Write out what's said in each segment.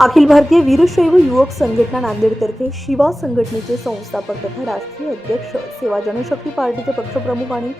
अखिल भारतीय वीरशैव युवक संघटना नांदेडतर्फे शिवा संघटनेचे संस्थापक तथा राष्ट्रीय अध्यक्ष सेवा जनशक्ती पार्टीचे पक्षप्रमुख आणि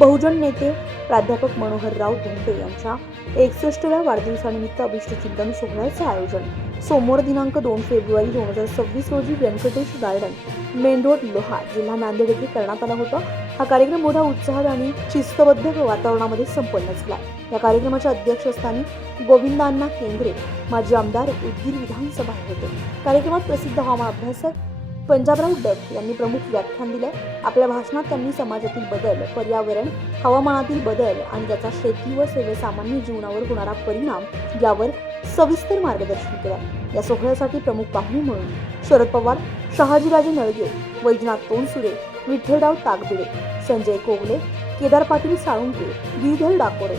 बहुजन नेते प्राध्यापक मनोहरराव धोंडे यांच्या 61व्या वाढदिवसानिमित्त अभिष्टचिंतन सोहळ्याचे आयोजन सोमवार दिनांक 2 फेब्रुवारी 2026 रोजी Venkatesh garden main road Loha जिल्हा नांदेड येथे करण्यात आला होता। हा कार्यक्रम मोठ्या उत्साहात आणि शिस्तबद्ध वातावरणामध्ये संपन्न झाला। या कार्यक्रमाच्या अध्यक्षस्थानी गोविंदांना केंद्रे माजी आमदार उदगीर विधानसभा होते। कार्यक्रमात प्रसिद्ध हवामान अभ्यासक पंजाबराव डक यांनी प्रमुख व्याख्यान दिले। आपल्या भाषणात त्यांनी समाजातील बदल, पर्यावरण, हवामानातील बदल आणि त्याचा शेती व सर्वसामान्य जीवनावर होणारा परिणाम यावर सविस्तर मार्गदर्शन केले। या सोहळ्यासाठी प्रमुख पाहुणे म्हणून शरद पवार, शहाजीराजे नळगे, वैजनाथ तोंडसुरे, विठ्ठलराव ताकबिडे, संजय कोगले, केदार पाटील साळुंके, गिरीधर डाकोरे,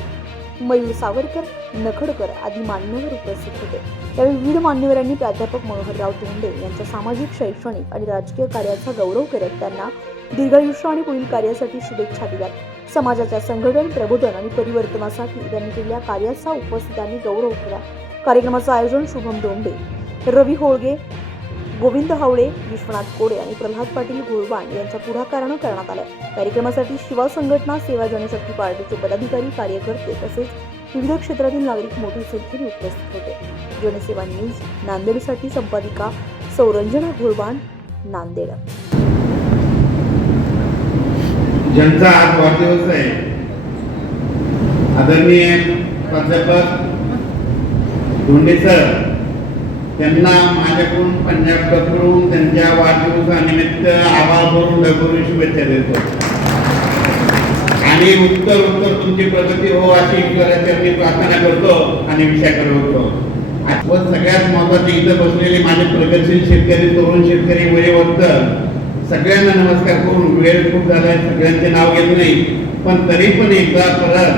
मयूर सावरकर, नखडकर आदी मान्यवर उपस्थित होते। यावेळी विविध मान्यवरांनी प्राध्यापक मनोहरराव धोंडे यांच्या सामाजिक, शैक्षणिक आणि राजकीय कार्याचा गौरव करत त्यांना दीर्घायुष्य आणि पुढील कार्यासाठी शुभेच्छा दिल्या। समाजाच्या संघटन, प्रबोधन आणि परिवर्तनासाठी त्यांनी केलेल्या कार्याचा उपस्थितांनी गौरव केला। कार्यक्रमाचं आयोजन शुभम दोंडे, रवी होळगे, गोविंद हावळे, विश्वनाथ कोडे आणि प्रल्हाद पाटील गुळवाण यांच्या पुढाकारानं करण्यात आलं। कार्यक्रमासाठी शिवा संघटना, सेवा जनशक्ती पार्टीचे पदाधिकारी, कार्यकर्ते तसेच विविध क्षेत्रातील नागरिक मोठ्या संख्येने उपस्थित होते। जनसेवा न्यूज नांदेडसाठी संपादिका सौरंजना गुळवाण, नांदेड। ज्यांचा आज वाढदिवस आहे आदरणीय प्राध्यापक धोंडे सर, त्यांना माझ्याकडून पंजाबकडून त्यांच्या वाढदिवसानिमित्त आभारभरून ढगभरून शुभेच्छा देतो आणि उत्तर तुमची प्रगती हो अशी ईश्वराचरणी प्रार्थना करतो आणि विषय करतो। व सगळ्यात महत्त्वाचे इथं बसलेले माझे प्रगतशील शेतकरी, तरुण शेतकरी, वयोवृद्ध सगळ्यांना नमस्कार करून वेळ खूप झालाय, सगळ्यांचे नाव घेत नाही, पण तरी पण एकदा परत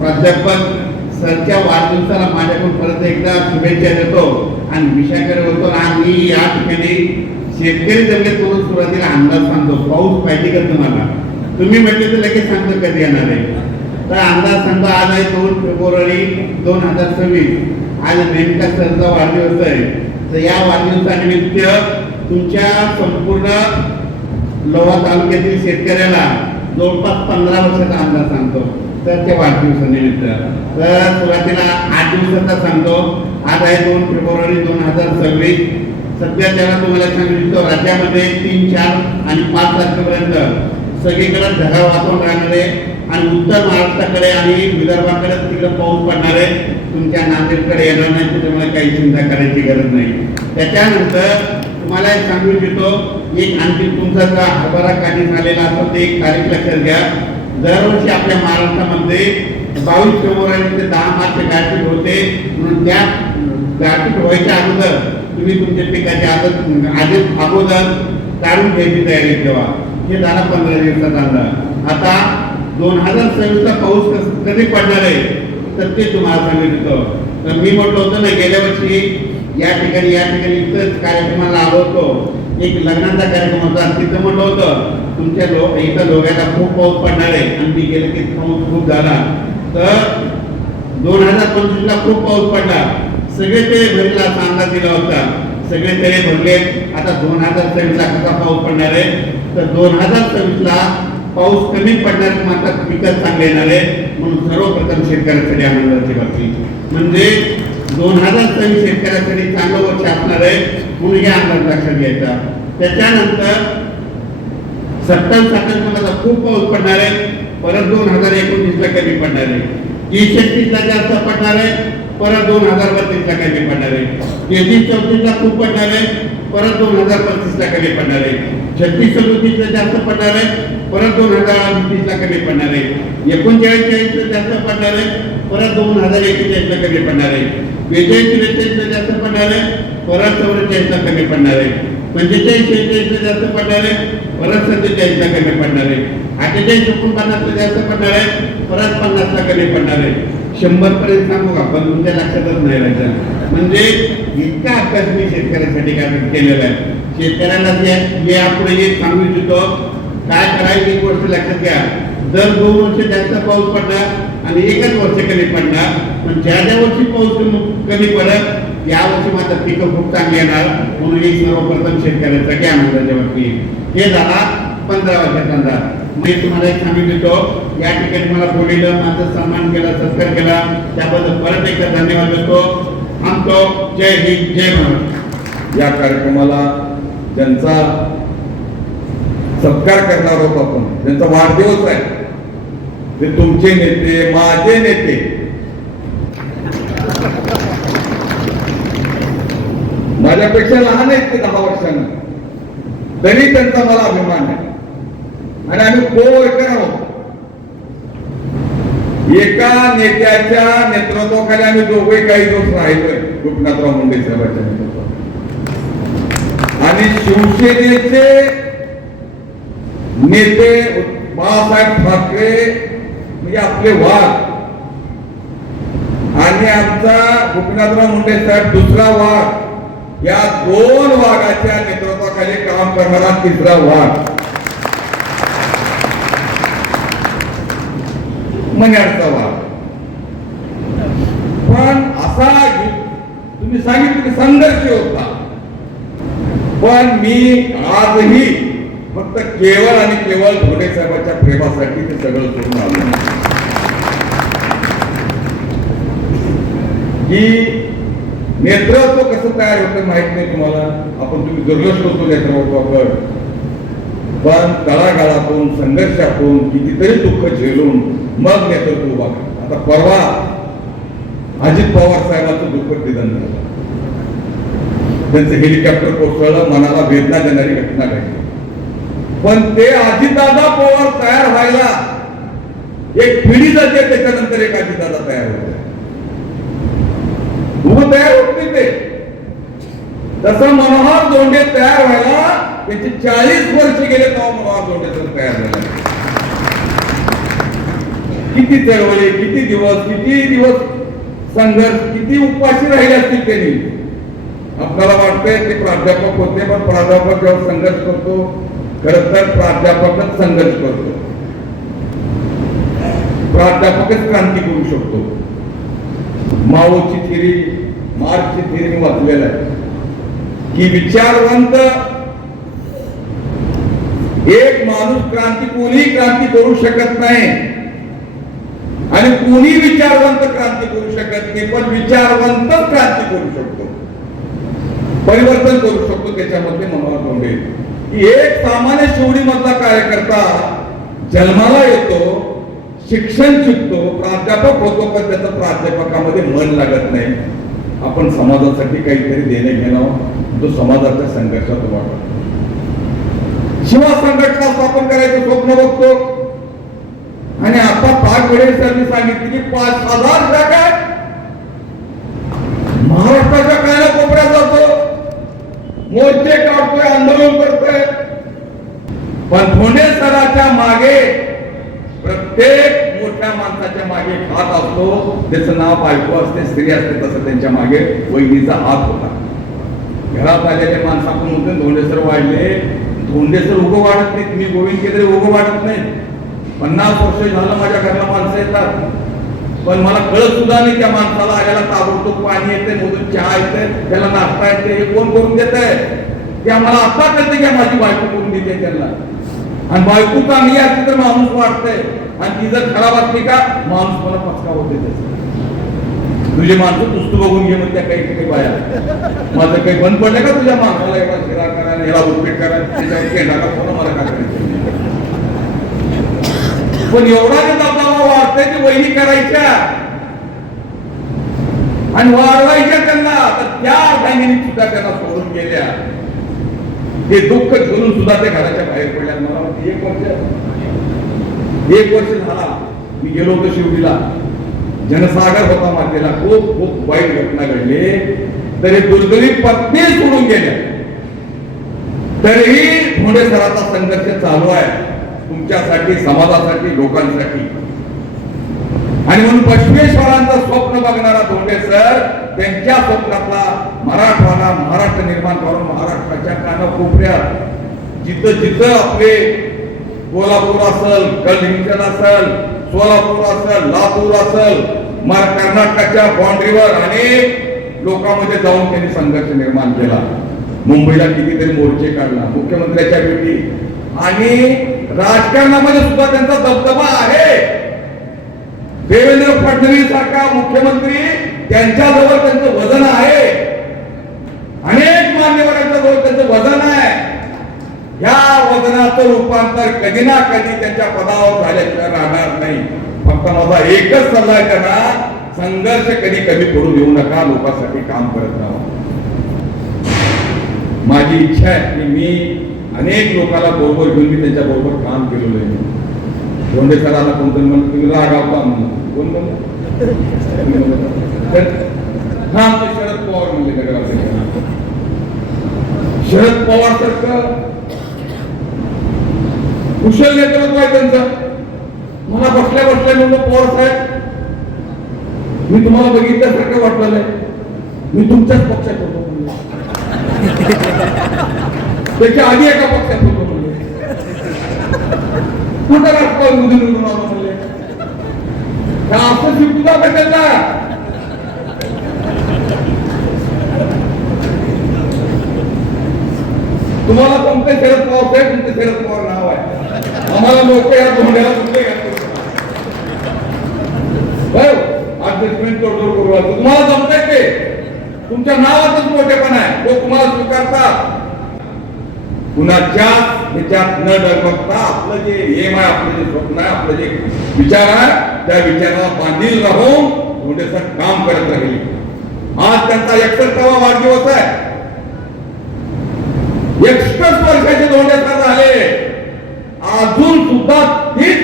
प्राध्यापक सरच्या वाढदिवसाला माझ्याकडून परत एकदा शुभेच्छा देतो आणि विषयाकडे होतो। आणि या ठिकाणी शेतकरी जमलेत म्हणून सुरुवातीला अंदाज सांगतो, पाऊस पाहिजे का तुम्हाला? तुम्ही म्हटले तर लगेच सांगतो कधी येणार आहे, तर अंदाज सांगतो। आज आहे 2 फेब्रुवारी 2026, आज नेमका सरचा वाढदिवस आहे। तर या वाढदिवसानिमित्त तुमच्या संपूर्ण लोहा तालुक्यातील शेतकऱ्याला जवळपास 15 वर्षाचा अंदाज सांगतो त्याच्या वाढदिवसानिमित्त। तर सुरुवातीला 8 दिवसाचा सांगतो। आज आहे 2 फेब्रुवारी 2026। सध्या त्याला तुम्हाला सांगितलं राज्यामध्ये 3, 4 आणि 5 तारखेपर्यंत सगळीकडे ढगाळ वातावरण राहणार आहे आणि उत्तर महाराष्ट्राकडे आणि विदर्भाकडे तिकडे पाऊस पडणार आहे। तुमच्या नांदेडकडे येणार नाही, त्याच्यामुळे काही चिंता करायची गरज नाही। त्याच्यानंतर तुम्हाला एक सांगू इच्छितो, एक आणखी तुमचा हरभरा काढणी झालेला असेल ते एक तारीख लक्षात घ्या। दरवर्षी आपल्या महाराष्ट्रामध्ये 22 फेब्रुवारी ते 10 मार्च गारपीट होते, म्हणून त्या गारपीट व्हायच्या अगोदर तुम्ही तुमच्या पिकाची आदत अगोदर काढून घ्यायची तयारी ठेवा। हे झाला 15 दिवसाचा अंदाज। आता 2026 चा पाऊस कधी पडणार आहे तर ते तुम्हाला सांगितलं। तर मी म्हटलं होतं ना गेल्या वर्षी या ठिकाणी इथंच कार्यक्रमाला आलो होतो, एक लग्नाचा कार्यक्रम होता, तिथं म्हटलं होतं तुमच्या इथं लोकांना खूप पाऊस पडणार आहे आणि मी गेलं की पाऊस खूप झाला। तर 2025 ला खूप पाऊस पडला, सगळे ते भरला असा अंदाज दिला होता, सगळे तळे भरले। आता 2026 ला कसा पाऊस पडणार आहे तर 2026 ला पाऊस कमी पडणार, मात्र पिकं चांगले येणार आहे। म्हणून सर्वप्रथम शेतकऱ्यांसाठी आनंदाची बातमी म्हणजे 2026 शेतकऱ्यांसाठी चांगलं वर्ष असणार आहे, म्हणून हे अंदाज लक्षात घ्यायचा। त्याच्यानंतर 27-28 ला खूप पाऊस पडणार आहे, परत 2029 ला कमी पडणार आहे, 30-31 ला जास्त पडणार आहे, परत 2032 ला कमी पडणार आहे, 33-34 ला खूप पडणार आहे, परत 2035 ला कमी पडणार आहे, 36-37 ला जास्त पडणार आहे, परत 2030 ला कमी पडणार आहे, 39-40 ला जास्त पडणार आहे, परत 2041 ला कमी पडणार आहे, 42-43 ला जास्त पडणार आहे, परत 44 ला कमी पडणार आहे, 45-46 ला जास्त पडणार आहे, परत 47 ला कमी पडणार आहे, 48-49 ला जास्त पडणार आहे, परत 50 ला कमी पडणार आहे, 100 पर्यंत सांगू का? पण तुमच्या लक्षातच नाही राहायचं। म्हणजे इतका अभ्यास मी शेतकऱ्यांसाठी काय केलेला आहे। शेतकऱ्यांना यापुढे एक सांगू इच्छितो, काय करायचं 1 वर्ष लक्षात घ्या, दर 2 वर्ष जास्त पाऊस पडणार आणि एकच वर्ष कमी पडणार, पण ज्या वर्षी पाऊस कमी पडत यावर्षी मात्र पिकं खूप चांगली येणार म्हणून एक सर्वप्रथम शेतकऱ्यासाठी आनंदाच्या बाबतीत हे झाला 15 वर्षाचा अंदाज. मी तुम्हाला एक सांगू देतो, या ठिकाणी मला बोललेलं, माझा सन्मान केला, सत्कार केला, त्याबद्दल परत एकदा धन्यवाद देतो. आमतो जय हिंद, जय महाराष्ट्र. या कार्यक्रमाला ज्यांचा सत्कार करणार आहोत आपण, ज्यांचा वाढदिवस आहे, ते तुमचे नेते, माझे नेते, माझ्यापेक्षा लहान आहेत ते 10 वर्षांना, तरी त्यांचा मला अभिमान आहे. आणि आम्ही को-वर्कर आहोत. एका नेत्याच्या नेतृत्वाखाली आम्ही दोघे काही दिवस राहिलोय, गोपीनाथराव मुंडे साहेबांच्या नेतृत्वात. आणि शिवसेनेचे नेते बाळासाहेब ठाकरे म्हणजे आपले वाघ, आणि आमचा गोपीनाथराव मुंडे साहेब दुसरा वाघ. या 2 वाघाच्या नेतृत्वाखाली काम करणारा 3रा वाघ मन्याडचा वाघ. पण असा तुम्ही सांगितलं की संघर्ष होता, पण मी आजही फक्त केवळ आणि केवळ धोंडे साहेबांच्या प्रेमासाठी ते सगळं सोडून आलो. की नेतृत्व कसं तयार होतं माहित नाही तुम्हाला, आपण तुम्ही दुर्लक्ष होतो नेतृत्वावर, पण तळागाळातून संघर्षातून कितीतरी दुःख झेलून मग नेतृत्व उभा करतात. आता परवा अजित पवार साहेबांचं दुःखद निधन झालं. त्यांचं हेलिकॉप्टर कोसळलं, मनाला वेदना देणारी घटना घडली. पण ते अजितदादा पवार तयार व्हायला एक पिढी जाते, त्याच्यानंतर एक अजितदादा तयार होते. उभं तयार होत नाही ते. तसं मनोहर धोंडे तयार व्हायला त्याचे 40 वर्ष गेले, तेव्हा मनोहर धोंडे तयार झाले. किती चळवळी, किती दिवस संघर्ष, किती उपाशी राहिले असतील त्यांनी. आपल्याला वाटतंय ते प्राध्यापक होते, पण प्राध्यापक जेव्हा संघर्ष करतो, खरं तर प्राध्यापकच संघर्ष करतो. प्राध्यापकच क्रांती करू शकतो. माओची थिअरी, मार्क्सची थिअरी मी वाचलेला आहे की विचारवंत एक माणूस कोणी क्रांती करू शकत नाही, आणि कोणी विचारवंत क्रांती करू शकत नाही, पण विचारवंत क्रांती करू शकतो, परिवर्तन करू शकतो. त्याच्यामध्ये मनोहर धोंडे की एक सामान्य शिवडी मधला कार्यकर्ता जन्माला येतो, शिक्षण शिकतो, प्राध्यापक होतो, पण त्याचं प्राध्यापकामध्ये मन लागत नाही. आपण समाजासाठी काहीतरी देणे घेणं, तो समाजाच्या संघर्षात वाटतो. शिवा संघटना स्थापन करायचं स्वप्न बघतो, आणि आता पाच वेळेस त्यांनी सांगितले की 5,000 जागा महाराष्ट्राच्या कानाकोपऱ्यात जातो, मोर्चे काढतोय, आंदोलन करतोय. पण धोंडे सराच्या मागे, प्रत्येक मोठ्या माणसाच्या मागे एक हात असतो, त्याचं नाव बायको असते, स्त्री असते. तसं त्यांच्या मागे वहिनीचा हात होता. घरात आलेले माणसं आपण म्हणतो धोंडे सर वाढले, धोंडे सर उभं वाढत नाहीत. मी गोविंद केंद्रे उभं वाढत नाही. 50 वर्ष झालं माझ्या घरला माणसं येतात, पण मला कळत सुद्धा नाही त्या माणसाला आल्याला ताबडतोब पाणी येते, मधून चहा येते, त्याला नाश्ता येते, हे कोण करून देत आहे. त्या मला आता कळते की माझी बायको करून देते त्यांना. आणि बायको चांगली असते तर माणूस वाटतंय, आणि ती जर खराब असली का माणूस मला पचका होते. तुझे माणसं पुस्तक बघून घे म्हणते काही बाया, माझं काही बंद पडलं का तुझ्या माणसाला एवढा शिरा करा, याला उपीट करा, त्याच्यावर केंद्राला कोण मला काय करायचं. पण एवढा जे दबाव वाढतंय की वहिनी करायच्या आणि वाढवायच्या त्यांना, तर त्या अर्धांगिनी सुद्धा त्यांना सोडून गेल्या. हे दुःख झेलून सुद्धा ते घराच्या बाहेर पडल्या. मला वाटतं 1 वर्ष झाला मी गेलो होतो शिवडीला. जनसागर होता मातेला, खूप वाईट घटना घडली. तरी दुर्दैवी पत्नी सोडून गेल्या, तरीही धोंडे सराचा संघर्ष चालू आहे तुमच्यासाठी, समाजासाठी, लोकांसाठी. आणि म्हणून बसवेश्वरांचं स्वप्न बघणारा धोंडे सर त्यांच्या स्वप्नातला मराठवाडा, महाराष्ट्र निर्माण करून महाराष्ट्राच्या कानाकोपऱ्यात जिथं जिथं आपले कोल्हापूर असेल, कलिंगण असेल, सोलापूर असेल, लातूर असेल, कर्नाटकाच्या बाउंड्रीवर अनेक लोकांमध्ये जाऊन त्यांनी संघर्ष निर्माण केला. मुंबईला कितीतरी मोर्चे काढला, मुख्यमंत्र्यांच्या भेटी, आणि राजकारणामध्ये सुद्धा त्यांचा दबदबा आहे. देवेंद्र फडणवीस सारखा मुख्यमंत्री, त्यांच्याजवळ त्यांचं वजन आहे. अनेक मान्यवरांच्या जवळ त्यांचं वजन आहे. या वजनाचं रूपांतर कधी ना कधी त्यांच्या पदावर झाल्याशिवाय राहणार नाही. फक्त माझा एकच सल्ला आहे त्यांना, संघर्ष कधी कमी पडू देऊ नका, लोकांसाठी काम करत राहा. माझी इच्छा आहे की मी अनेक लोकांना बरोबर घेऊन मी त्यांच्या बरोबर काम केलेलं आहे. धोंडे सरांना कोणतरी म्हणून तुम्ही रागावता म्हणून कोण म्हणून हा शरद पवार म्हणले. शरद पवार सारखं कुशल नेतृत्व आहे त्यांचं. मला बसल्या बसल्या म्हणलं, पवार साहेब मी तुम्हाला बघितल्यासारखं वाटलं नाही, मी तुमच्याच पक्षात होतो म्हणले. त्याच्या आधी एका पक्षात होतो म्हणले, कुठं राजकारण निवडून आलो म्हणले. असं शिकूदा भेटेल. तुम्हाला कोणते शरद पवार साहेब, तुमचे शरद पवार नाव आहे. आम्हाला लोक या धोंड्याला कुठले ऍडजस्टमेंट तोडजोड करू. तुम्हाला जमतंय ते, तुमच्या नावातच मोठेपण आहे, लोक तुम्हाला स्वीकारतात. कुणाच्या ह्याच्यात न डरबगता आपलं जे एम आहे, आपलं जे स्वप्न आहे, आपलं जे विचार आहे, त्या विचाराला बांधील राहून धोंडेसर काम करत राहिले. आज त्यांचा 61वा वाढदिवस आहे. 61 वर्षाचे धोंडेसर झाले, अजून सुद्धा तीच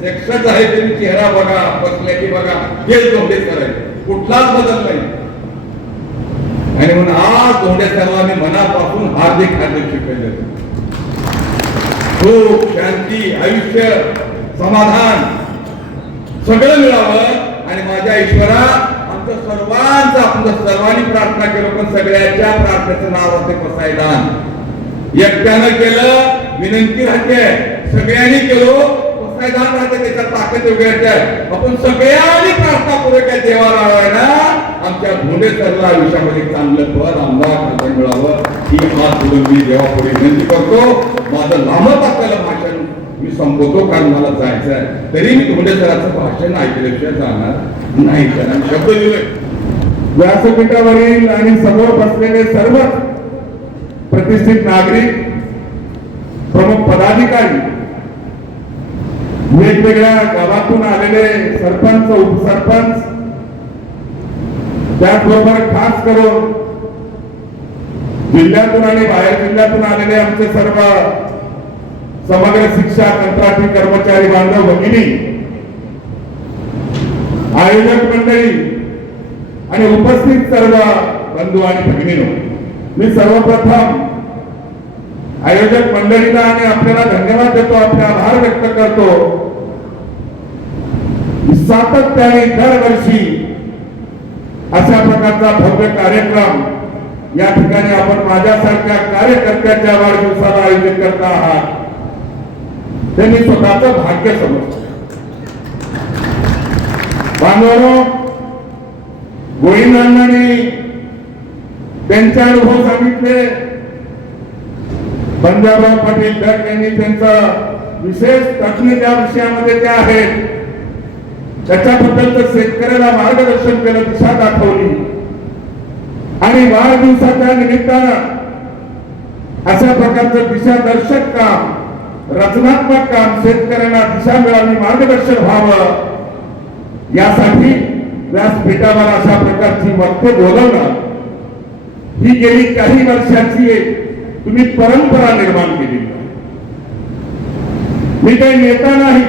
61 आहे. त्यांनी चेहरा बघा, बसल्याची बघा, हेच धोंडेसर आहे, कुठलाच बदल नाही. आणि म्हणून आज धोंडेसरला मी मनापासून हार्दिक शुभेच्छा देतो. सुख, शांती, आयुष्य, समाधान सगळं मिळावं. आणि माझ्या ईश्वरा आमचं सर्वांचं, आपण सर्वांनी प्रार्थना केलं, पण सगळ्याच्या प्रार्थनेचं नाव होते पसायदान. एकट्यानं केलं विनंती राहते, सगळ्यांनी केलो पसायदान राहते, त्याच्या ताकद वेगळी आहे. आपण सगळ्यांनी प्रार्थना करू काय देवाला ना आमच्या धोंडेसरला आयुष्यामध्ये चांगलं पद, आमदार खासदार मिळावं, ही हात जोडून मी देवापुढे विनंती करतो. माझं लांबत असलेलं भाषण मी संपवतो, कारण मला जायचं आहे. तरी मी धोंडेसराचं भाषण ऐकल्याशिवाय जाणार नाही. त्यांना शब्द दिले. व्यासपीठावरील आणि समोर बसलेले सर्व प्रतिष्ठित नागरिक, प्रमुख पदाधिकारी, वेगवेगळ्या गावातून आलेले सरपंच, उपसरपंच, त्याचबरोबर खास करून जिल्ह्यातून आणि बाहेर जिल्ह्यातून आलेले आमचे सर्व समग्र शिक्षा कंत्राटी कर्मचारी बांधव भगिनी, आयोजक मंडळी आणि उपस्थित सर्व बंधू आणि भगिनींनो, मी सर्वप्रथम आयोजक मंडळीला आणि आपल्याला धन्यवाद देतो, आपले आभार व्यक्त करतो. सातत्याने दरवर्षी अशा प्रकारचा भव्य कार्यक्रम या ठिकाणी आपण माझ्यासारख्या कार्यकर्त्याच्या वाढदिवसाला आयोजित करता आहात. त्यांनी स्वतःचं भाग्य समजलं. बांधवांनो, गोविंदांनी त्यांचे अनुभव सांगितले. पंजाबराव पाटील धट यांनी त्यांचा विशेष तज्ञ ज्या विषयामध्ये ते आहेत त्याच्याबद्दल शेतकऱ्याला मार्गदर्शन केलं, दिशा दाखवली. आणि वाढदिवसाच्या निमित्तानं अशा प्रकारचं दिशादर्शक काम, रचनात्मक काम, शेतकऱ्यांना दिशा मिळावी, मार्गदर्शन व्हावं, यासाठी व्यासपीठावर अशा प्रकारची वक्ते बोलवणं ही गेली काही वर्षाची तुम्ही परंपरा निर्माण केली. मी काही नेता नाही,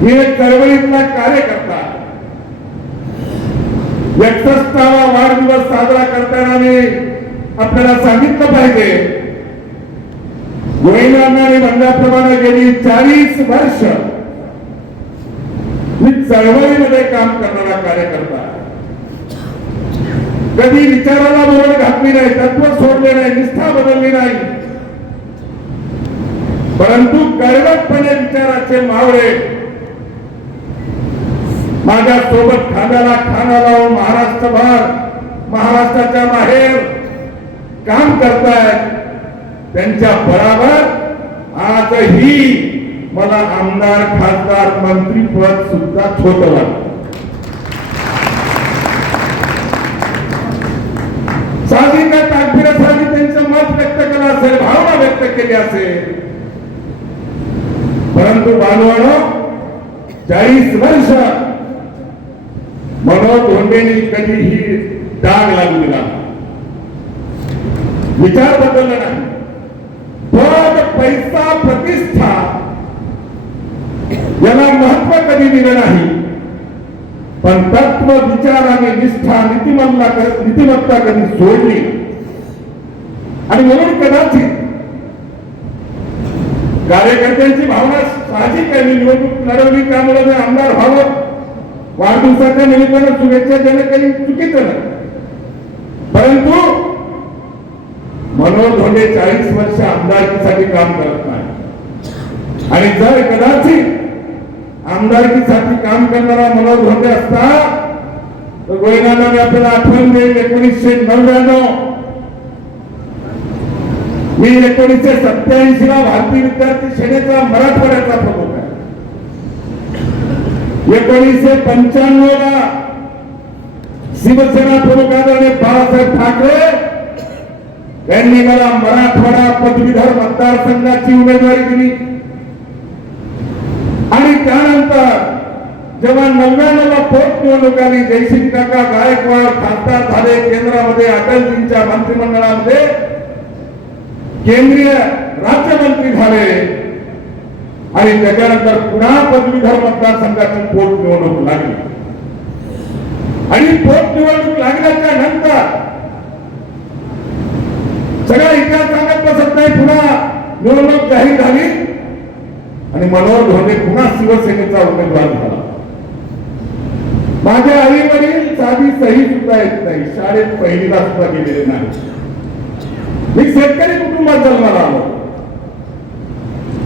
मी एक चळवळीतला कार्यकर्ता. 61वा वाढदिवस साजरा करताना मी आपल्याला सांगितलं पाहिजे, गोविंदांनी म्हणल्याप्रमाणे गेली 40 वर्ष मी चळवळीमध्ये काम करणारा कार्यकर्ता. कधी विचाराला मोड घातली नाही, तत्व सोडले नाही, निष्ठा बदलली नाही, परंतु कडवटपणे विचाराचे मावळे माझ्या सोबत खांद्याला खांदा लावून महाराष्ट्रभर, महाराष्ट्राच्या बाहेर काम करतायत, त्यांच्या बरोबर आजही मला आमदार, खासदार, मंत्रीपद सुद्धा छोटं वाटतं. साधिका ताकदीसाठी त्यांचं मत व्यक्त केलं असेल, भावना व्यक्त केली असेल, परंतु बालवानो 40 वर्ष मनोज धोंडेंनी कधीही डाग लागू दिला, विचार बदलला नाही. पद, पैसा, प्रतिष्ठा याला महत्व कधी दिलं नाही, पण तत्व, विचार आणि निष्ठा, नीतिमत्ता कधी सोडली. आणि म्हणून कदाचित कार्यकर्त्यांची भावना साहजिक आहे, निवडणूक लढवली त्यामुळे मी आमदार व्हावं, वाढदिवसाच्या निमित्तानं शुभेच्छा देणं काही चुकीचं नाही. परंतु मनोज धोंडे 40 वर्ष आमदारकीसाठी काम करत नाही, आणि जर कदाचित आमदारकीसाठी काम करणारा मनोज धोंडे असता तर गोयनाला आपल्याला आठवण देईल 1999 मी 1987 ला भारतीय विद्यार्थी सेनेचा मराठवाड्याचा प्रमुख आहे. 1995 ला शिवसेना प्रमुख आदरणीय बाळासाहेब ठाकरे यांनी मला मराठवाडा पदवीधर मतदारसंघाची उमेदवारी दिली. आणि त्यानंतर जेव्हा 99 ला पोटनिवडणूक आली, जयसिंग काका गायकवाड खासदार झाले, केंद्रामध्ये अटलजींच्या मंत्रिमंडळामध्ये केंद्रीय राज्यमंत्री झाले, आणि त्याच्यानंतर पुन्हा पदवीधर मतदारसंघाची पोटनिवडणूक लागली. आणि पोटनिवडणूक लागल्याच्या नंतर सगळा इतिहास सांगत बसत नाही, पुन्हा निवडणूक जाहीर झाली आणि मनोहर धोंडे पुन्हा शिवसेनेचा उमेदवार झाला. माझे आई वडील साधी सही सुद्धा येत नाही, शाळेत पहिलीला सुद्धा गेलेले नाही. मी शेतकरी कुटुंबात जन्माला आलो,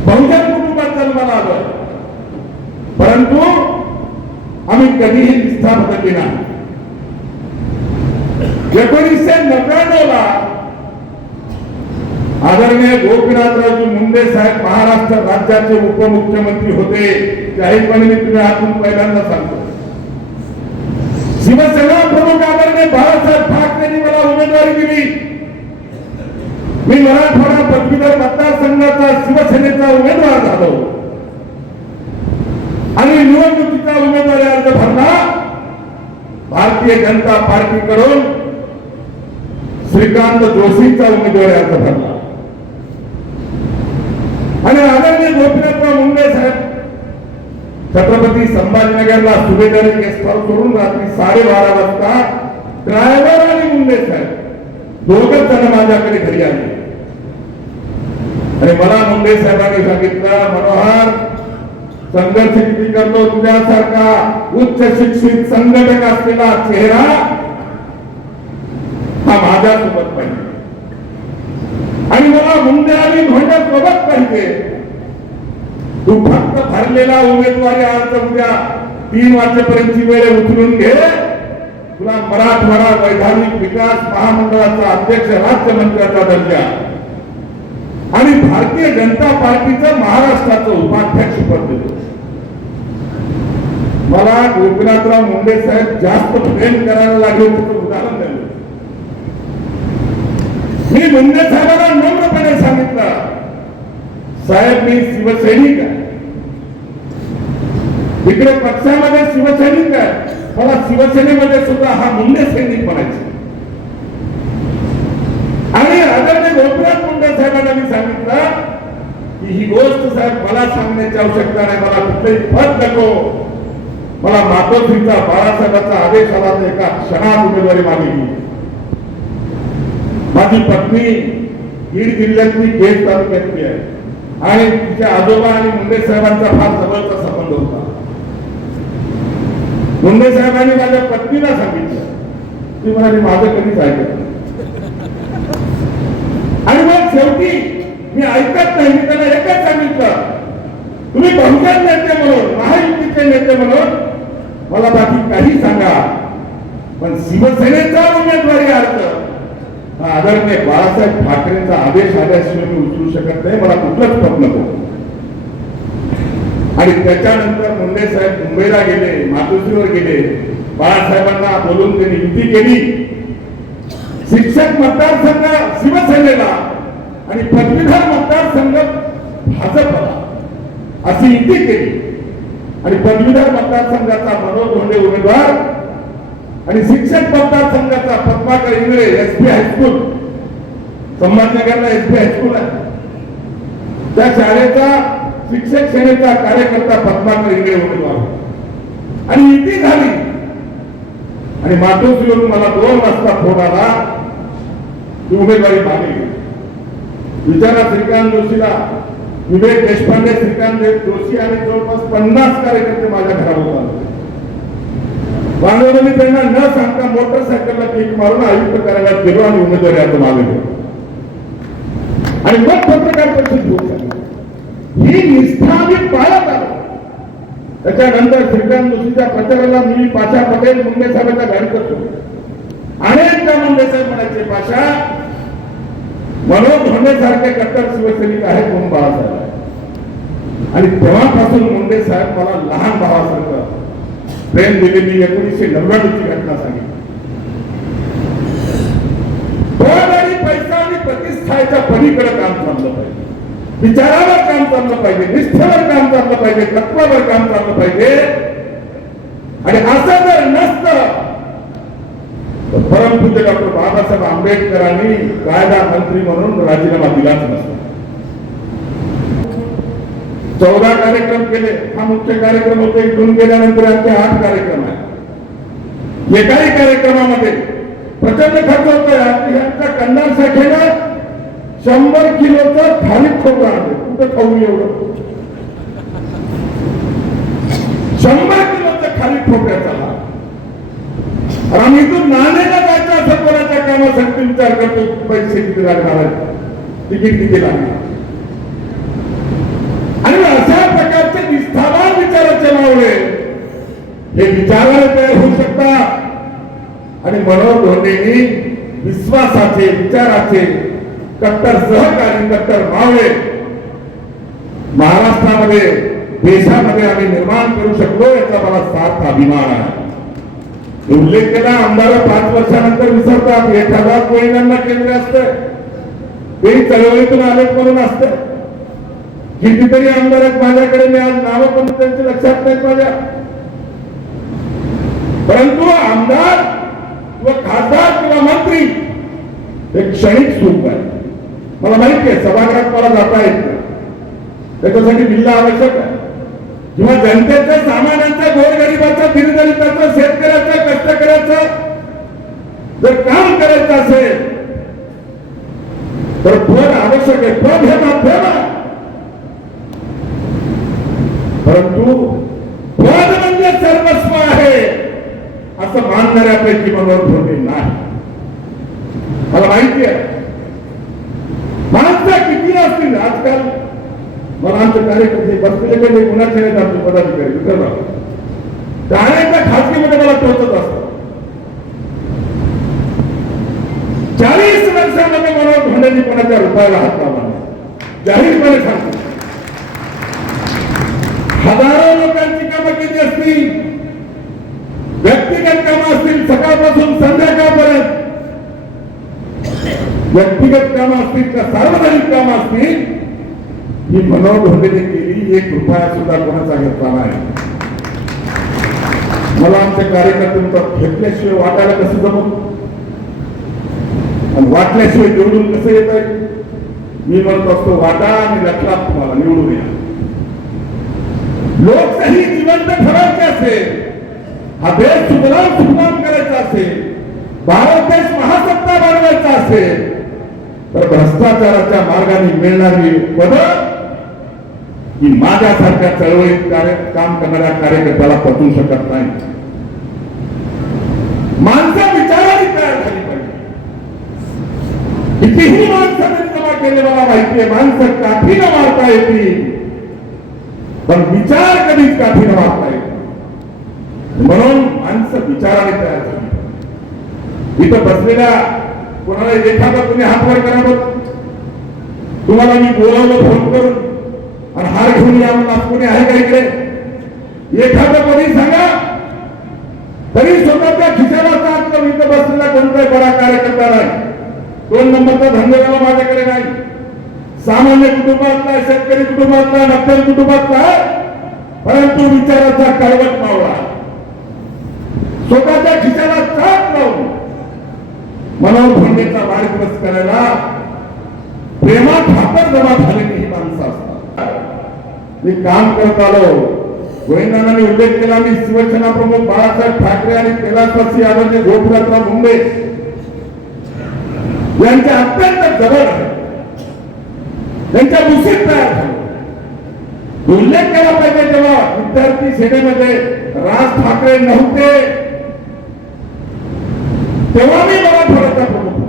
बहुजन कुटुंबात जन्माला आलो, परंतु आम्ही कधीही निष्ठा बदलली नाही. 1999 ला आदरणीय गोपीनाथरावजी मुंडे साहेब महाराष्ट्र राज्याचे उपमुख्यमंत्री होते. जाहीरपणे मी तुम्ही आतून पहिल्यांदा सांगतो, शिवसेना प्रमुख आदरणीय बाळासाहेब ठाकरेंनी मला उमेदवारी दिली. मी मराठवाडा पदवीधर मतदारसंघाचा शिवसेनेचा उमेदवार झालो आणि निवडणुकीचा उमेदवारी अर्ज भरला. भारतीय जनता पार्टीकडून श्रीकांत जोशीचा उमेदवारी अर्ज भरला आणि आदरणीय गोपीनाथराव मुंडे साहेब छत्रपती संभाजीनगरला सुभेदारी गेस्ट हाऊस सोडून रात्री 12:30 वाजता ड्रायव्हर आणि मुंडे साहेब दोघच जण माझ्याकडे घरी आले आणि मला मुंडे साहेबांनी सांगितलं, मनोहर संघर्ष किती करतो, तुझ्यासारखा उच्च शिक्षित संघटक असलेला चेहरा हा माझ्यासोबत पाहिजे आणि मला मुंडे आणि धोंडे सोबत पाहिजे. तू फक्त भरलेला उमेदवारी अर्ज उद्या 3 वाजेपर्यंतची वेळ उचलून घे, तुला मराठवाडा वैधानिक विकास महामंडळाचा अध्यक्ष, राज्यमंत्र्याचा दर्जा आणि भारतीय जनता पार्टीचं महाराष्ट्राचं उपाध्यक्ष पद देतो. मला गोपीनाथराव मुंडे साहेब जास्त प्रेम करायला लागले त्याचं उदाहरण द्यायला. मी मुंडे साहेबांना नम्रपणे सांगितलं, साहेब मी शिवसैनिक आहे, इकडे पक्षामध्ये शिवसैनिक आहे, मला शिवसेनेमध्ये सुद्धा हा मुंडे सैनिक म्हणायचे. आणि आदरणीय गोपीनाथ मुंडे साहेबांना मी सांगितलं की ही गोष्ट साहेब मला सांगण्याची आवश्यकता नाही, मला कुठलंही पद नको, मला मातोश्रीचा बाळासाहेबांचा आदेश आला तर एका क्षणात उमेदवारी मागितली. माझी पत्नी बीड जिल्ह्यातली केज तालुक्यातली आहे आणि तिच्या आजोबा आणि मुंडे साहेबांचा फार जवळचा संबंध होता. मुंडे साहेबांनी माझ्या पत्नीला सांगितलं, ती म्हणाली माझं कधीच ऐकत नाही. आणि मग शेवटी मी ऐकत नाही, मी त्यांना एकच सांगितलं, तुम्ही बहुजन नेते म्हणून, महायुतीचे नेते म्हणून मला बाकी काही सांगा, पण शिवसेनेचा उमेदवारी अर्ज हा आदरणीय बाळासाहेब ठाकरेंचा आदेश आल्याशिवाय मी उचलू शकत नाही. मला कुठलंच पद नको. आणि त्याच्यानंतर मुंडे साहेब मुंबईला गेले, मातोश्रीवर गेले. बाळासाहेबांना बोलून त्यांनी युती केली. शिक्षक मतदारसंघ शिवसेनेला आणि पदवीधर मतदारसंघ भाजपला अशी युती केली. आणि पदवीधर मतदारसंघाचा मनोज धोंडे उमेदवार आणि शिक्षक मतदारसंघाचा पद्माकर इंगळे एसपी हायस्कूल, संभाजीनगरला एसपी हायस्कूल आहे, त्या शाळेचा शिक्षक सेनेचा कार्यकर्ता पद्माकर इंगळे उमेदवार. आणि युती झाली. आणि मातोश्रीवरून मला 2 वाजता फोन आला की उमेदवारी मागली. विचारा श्रीकांत जोशीला, विवेक देशपांडे, श्रीकांत जोशी आणि जवळपास 50 कार्यकर्ते माझ्या घरावर आले. बांधवली त्यांना न सांगता मोटरसायकलला किक मारून आयुक्त कार्यालयात गेलो आणि उमेदवारी अर्ज मागवले. आणि मग पत्रकार परिषद घेऊन ही निष्ठा आम्ही पाळत आलो. त्याच्यानंतर श्रीकांत जोशीच्या प्रचाराला मी पाशा पटेल मुंडे साहेबांच्या गाडीत असतो. अनेकदा मुंडे साहेब म्हणायचे, पाशा मनोज धोंडे सारखे कट्टर शिवसैनिक आहेत म्हणून बाळासाहेब आहे. आणि तेव्हापासून मुंडे साहेब मला लहान भावासारखं प्रेम दिले. मी 1999 ची घटना सांगितली. पद आणि पैसा आणि प्रतिष्ठाच्या पलीकडे काम चाललं पाहिजे. विचारावर काम चाललं पाहिजे, निष्ठेवर काम चाललं पाहिजे, तत्वावर काम चाललं पाहिजे. आणि असं जर नसतं तर परमपूज्य डॉक्टर बाबासाहेब आंबेडकरांनी कायदा मंत्री म्हणून राजीनामा दिलाच नसता. 14 कार्यक्रम केले. हा मुख्य कार्यक्रम होते. इथून गेल्यानंतर आणखी 8 कार्यक्रम आहे. एकाही कार्यक्रमामध्ये प्रचंड खर्च होतोय. यांच्या कंदार शाखेनं 100 किलोचं थालीत खोबरं आणलं. कुठं खाऊ एवढं? 100 किलोचं खालीत खोबऱ्याचा लाभ. आम्ही इथून नांदेडला जायचं असं कोणाच्या कामासाठी विचार करतो. पैसे किती लागणार आहेत, तिकीट किती लागणार. आणि अशा प्रकारचे निष्ठावान विचाराचे मावळे हे विचाराला तयार होऊ शकतात. आणि मनोज धोंडेंनी विश्वासाचे, विचाराचे कट्टर सहकारी, कट्टर मावळे महाराष्ट्रामध्ये, देशामध्ये आम्ही निर्माण करू शकलो याचा मला सार्थ अभिमान आहे. उल्लेख केला, आमदार 5 वर्षानंतर विसरतात. एखादा कोयनांना केंद्र असतं, ते चळवळीतून आलेत म्हणून असतं. कितीतरी आमदार आहेत माझ्याकडे, मी आज नावं पण त्यांचे लक्षात नाहीत माझ्या. परंतु आमदार किंवा खासदार किंवा मंत्री हे क्षणिक सुख आहे. मला माहिती आहे सभागृहात मला जाता येत नाही, त्याच्यासाठी बिल्ला आवश्यक आहे. किंवा जनतेच्या, सामान्यांच्या, गोरगरिबाचं, दीनदलिताचं, शेतकऱ्याचं, कष्टकऱ्याचं जर काम करायचं असेल तर पद आवश्यक आहे. पद हे माध्यम आहे. परंतु पद म्हणजे सर्वस्व आहे असं मानणाऱ्यापैकी मनोज धोंडे नाही. मला माहिती आहे माणसं किती असतील. आजकाल मला आमचे कार्यकर्ते बसलेले काही गुन्ह्याचे आहेत, आमचे पदाधिकारी विसरणार त्याच्या खासगीमध्ये मला टोचत असतात. 40 वर्षामध्ये मनोज धोंडेंनी कोणाच्या रुपयाला हात लावला नाही. जाहीरपणे सांगतो. हजारो लोकांची कामं केली असतील, व्यक्तिगत कामं असतील, सकाळपासून संध्याकाळपर्यंत व्यक्तिगत कामं असतील का सार्वजनिक कामं असतील, ही मनोज धोंडेने केली. 1 रुपया सुद्धा कोणाचा घेतला नाही. मला आमचे कार्यकर्ते घेतल्याशिवाय वाटायला कसं जमून आणि वाटल्याशिवाय निवडून कसं येत आहे. मी म्हणत असतो वाटा आणि लक्षात तुम्हाला निवडून या. लोकशाही जिवंत ठेवायची असेल, हा देश सुफलाम करायचा असेल, भारत देश महासत्ता बनवायचा असेल तर भ्रष्टाचाराच्या मार्गाने मिळणारी पद ही माझ्यासारख्या चळवळीत काम करणाऱ्या कार्यकर्त्याला पटवू शकत नाही. माणसं विचाराने तयार झाली पाहिजे. कितीही माणसं जमा केले मला माहिती आहे. माणसं काठीनं मारता येतील पण विचार कधीच काठीनं मारता येत. म्हणून माणसं विचाराने तयार झाली. इथं बसलेल्या कोणाला एखादा कोणी हात वर करा बघ. तुम्हाला मी बोलावलं फोन करून आणि हार घेऊन या म्हणून आज कोणी आहे का इकडे? एखादं कोणी सांगा. तरी स्वतःच्या खिशाला साथ करून इथं बसलेला कोणताही बरा कार्यकर्ता नाही. 2 नंबरचा धंदेवाला माझ्याकडे नाही. सामान्य कुटुंबातला, शेतकरी कुटुंबातला, नक्कल कुटुंबातला, परंतु विचाराचा कडवट मावळा, स्वतःच्या खिशाला साथ लावून मनोहर धोंडेचा वाढदिवस करायला प्रेमात हातात जमा झालेली ही माणसं असतात. मी काम करत आलो. गोविंदांनी उल्लेख केला, मी शिवसेना प्रमुख बाळासाहेब ठाकरे आणि कैलासवासी आदरणीय गोपीनाथराव मुंडे यांच्या अत्यंत जवळ आहे. त्यांच्या मुशीत तयार झाले. उल्लेख केला पाहिजे जेव्हा विद्यार्थी सेनेमध्ये राज ठाकरे नव्हते तेव्हा मी मराठवाड्याचा प्रमुख होतो.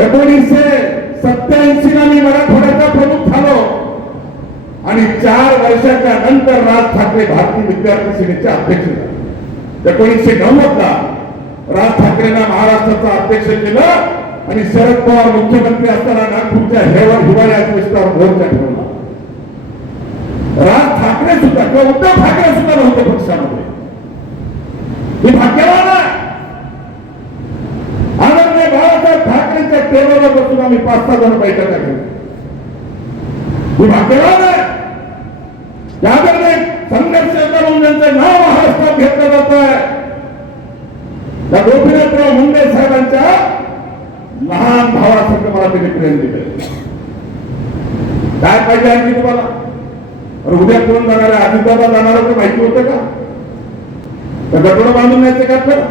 1987 ला मी मराठवाड्याचा प्रमुख झालो आणि 4 वर्षाच्या नंतर राज ठाकरे भारतीय विद्यार्थी सेनेचे अध्यक्ष झाले. 1990 ला राज ठाकरेंना महाराष्ट्राचा अध्यक्ष केलं आणि शरद पवार मुख्यमंत्री असताना नागपूरच्या हिवाळी अधिवेशनावर मोर्चा ठेवला. राज ठाकरे सुद्धा किंवा उद्धव ठाकरे सुद्धा नव्हते पक्षामध्ये. मी भाग्यवान आहे. आदरणीय बाळासाहेब ठाकरेंच्या टेबलवर बसून आम्ही 5-6 जण बैठका केली. मी भाग्यवान आहे. आदरणीय संघर्ष करून त्यांचं नाव महाराष्ट्रात घेतलं जात आहे. त्या गोपीनाथराव मुंडे साहेबांच्या लहान भावासारखं मला त्यांनी प्रेम दिलं. काय पाहिजे आणखी तुम्हाला? उद्या कोण जाणार आहे? अजितदादा जाणार होतं माहिती होतं का? तर गटोडं बांधून न्यायचं का आपल्याला?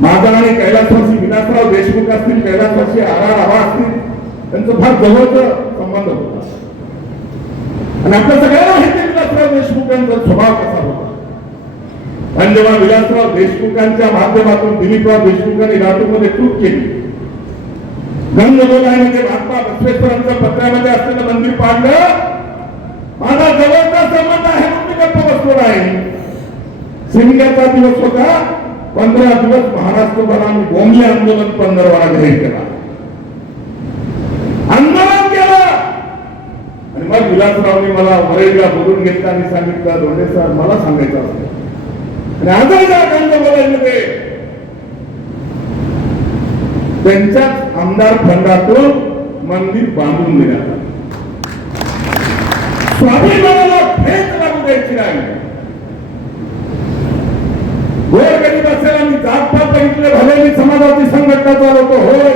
माझा आणि कैलासवासी विलासराव देशमुख असतील, कैलासवासी आर.आर. आबा असतील, त्यांचं फार जवळचा संबंध होता. आणि आपल्या सगळ्यांना माहिती विलासराव देशमुखांचा स्वभाव कसा होता. आणि जेव्हा विलासराव देशमुखांच्या माध्यमातून दिलीपराव देशमुखांनी लातूरमध्ये चूक केली, गंगगोलाई म्हणजे महात्मा बसवेश्वरांच्या पत्रामध्ये असलेलं मंदिर पाडलं, माझा जवळचा संबंध आहे म्हणून मी गप्प बसलो नाही. शिमग्याचा दिवस होता. 15 दिवस महाराष्ट्रभर आम्ही बोंबले आंदोलन 15 वारा जाहीर केला, आंदोलन केलं. आणि मग विलासरावने मला वरळीला बोलून घेतलं आणि सांगितलं, धोंडे सर मला सांगायचं असतं. आणि आजही या गंगगोलाईमध्ये त्यांच्याच आमदार फंडातून मंदिर बांधून देण्यात आलं. स्वाभिमानाला ठेच लागू द्यायची नाही. गोरगरीब असेल आणि जातपात बघितले भले मी समाजाची संघटना चालवतो, होय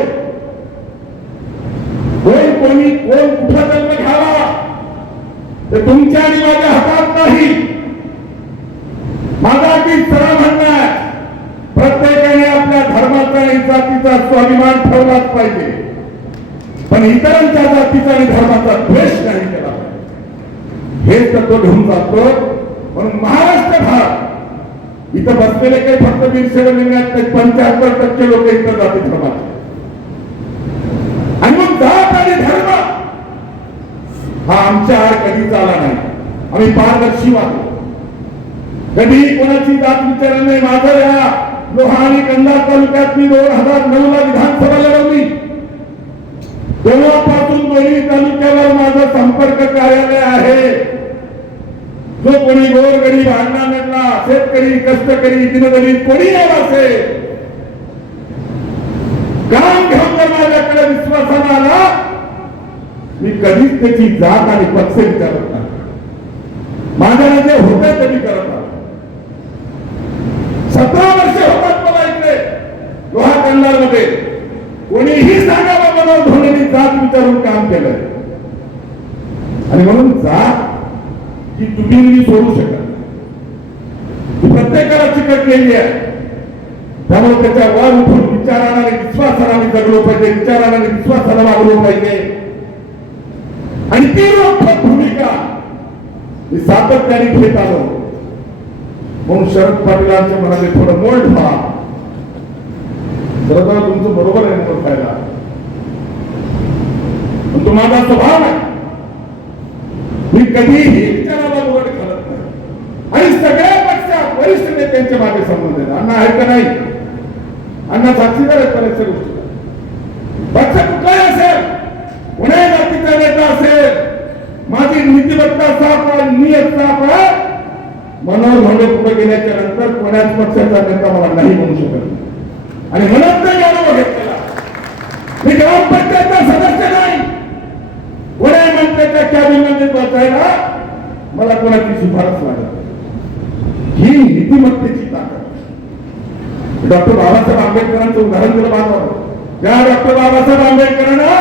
होय, कोणी कोण कुठं जन्म घ्यावा ते तुमच्या आणि माझ्या हातात नाही. माझा अगदी सरळ म्हणणं आहे, प्रत्येकाने आपल्या धर्माचा आणि जातीचा स्वाभिमान ठेवलाच पाहिजे, पण इतरांच्या जातीचा आणि धर्माचा द्वेष नाही केला पाहिजे. हेच तत्व घेऊन जातो. म्हणून महाराष्ट्रभर इथं बसलेले काही फक्त 20 लिंगात 75% लोक इथं जाती धर्माचे. आणि मग जात आणि धर्म हा आमच्या आड कधीच आला नाही. आम्ही पारदर्शी वागलो. कधी कोणाची जात विचारली नाही. माझं या लोहा आणि कंधार तालुक्यात मी 2009 ला विधानसभा लढवली. तेव्हापासून दोन्ही तालुक्यावर माझं संपर्क कार्यालय आहे. जो कोणी गोरगरीब, अण्णांना, शेतकरी, कष्टकरी, दिनदलित कोणी असेल, काम घेऊन जर माझ्याकडे विश्वासाने आला, मी कधीच त्याची जात आणि पक्ष विचारत नाही. माझ्याला जे होतं ते मी करत आलो. 17 वर्ष होतात मला इकडे लोहा कंधार मध्ये. कोणीही सांगावं मनोहर धोंडेंनी जात विचारून काम केलंय. आणि म्हणून जात ही तुम्ही मी सोडू शकत नाही. प्रत्येकाला चिकटलेली आहे. त्यामुळे त्याच्या वर उठून विचाराने आणि विश्वासाने जगलो पाहिजे, विचाराने आणि विश्वासाने वागलो पाहिजे. आणि ती रोखोक भूमिका मी सातत्याने घेत आलो. म्हणून शरद पाटीलांच्या मनाने थोडं मोल ठेवा. शरद तुमचं बरोबर आहे मोल खायला, पण तो माझा स्वभाव आहे. मी कधीही विचाराला उघड घालत नाही. आणि सगळ्या पक्षात वरिष्ठ नेत्यांच्या माझे संबंध आहेत. अण्णा आहेत का नाही? अण्णा साक्षीदार आहेत बऱ्याचशा गोष्टी. पक्ष कुठलाही असेल, कोणाही जातीचा नेता असेल, माझी नीतिमत्ता साफ आहे, नियत साफ आहे. मनोहर धोंडे पुढे गेल्याच्या नंतर कोणाच पक्षाचा नेता मला नाही म्हणू शकत. आणि म्हणून ते गौरव घेतलेला. मी ग्रामपंचायतचा सदस्य नाही, कोणाही मंत्र्याच्या कॅबिनेटमध्ये बसायला मला कोणाची शिफारस लागत. ही नीतिमत्तेची ताकद. डॉक्टर बाबासाहेब आंबेडकरांचं उदाहरण दिलं पाहतो. ज्या डॉक्टर बाबासाहेब आंबेडकरांना